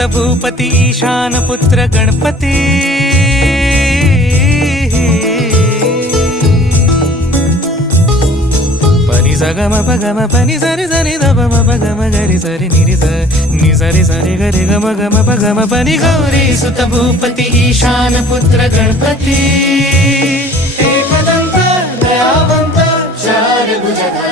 सुत भूपती ईशान पुत्र गणपती पनी सगम पगम पनी सरि सरि दम पगम गरि सरि निरि नि सरि सरि गरि गम गम पगम पनी गौरी सुत भूपती ईशान पुत्र गणपती एकदंत दयावंत चार भुजधारी